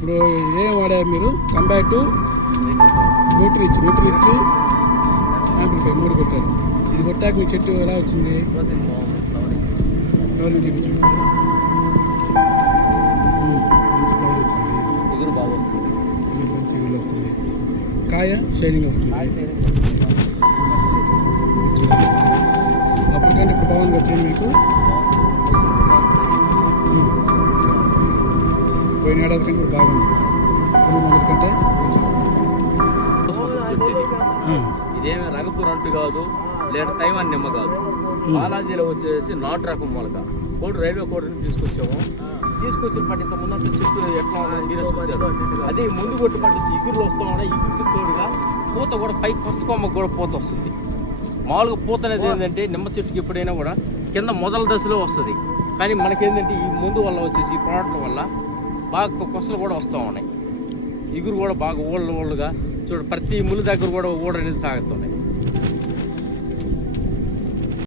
ఇప్పుడు ఏం వాడారు మీరు? కంబ్యాక్ట్, న్యూట్రిచ్ యాంప్లిఫై 3 కొట్టారు. ఇది కొట్టాక మీ చెట్టు ఎలా వచ్చింది? ఫ్లవరింగ్ చూపించు. ఎగురు బాగా వస్తుంది, మంచి ఎగురు వస్తుంది, కాయ షైనింగ్ వస్తుంది. అప్పటికంటే ఇప్పుడు బాగుంది వచ్చింది మీకు. పోయిన ఏడాది కంటే ఇప్పుడు బాగుంది. కొన్ని మంది కంటే ఇదేమి రంగపూర్ అంటు కాదు, లేదా తైవాన్ నిమ్మ కాదు. బాలాజీలో వచ్చేసి నాటు రకం మొలక కోడి రైల్వే కోడి తీసుకొచ్చిన పట్టింత ముందంతా చెట్టు ఎట్లా మీరే చూశారు. అది ముందు కొట్టి పట్టించి ఇగురులు వస్తూ ఉన్నాయి. ఇగురికి తోడుగా పూత కూడా పై పసుకొమ్మకు కూడా పూత వస్తుంది. మామూలుగా పూత అనేది ఏంటంటే నిమ్మ చెట్టుకి ఎప్పుడైనా కూడా కింద మొదల దశలో వస్తుంది. కానీ మనకేంటంటే ఈ ముందు వల్ల వచ్చేసి ఈ ప్రోడక్ట్ల వల్ల బాగా కొసలు కూడా వస్తూ ఉన్నాయి. ఇగురు కూడా బాగా ఓళ్ళుగా చూడ ప్రతి ముళ్ళు దగ్గర కూడా ఊడ అనేది సాగుతున్నాయి.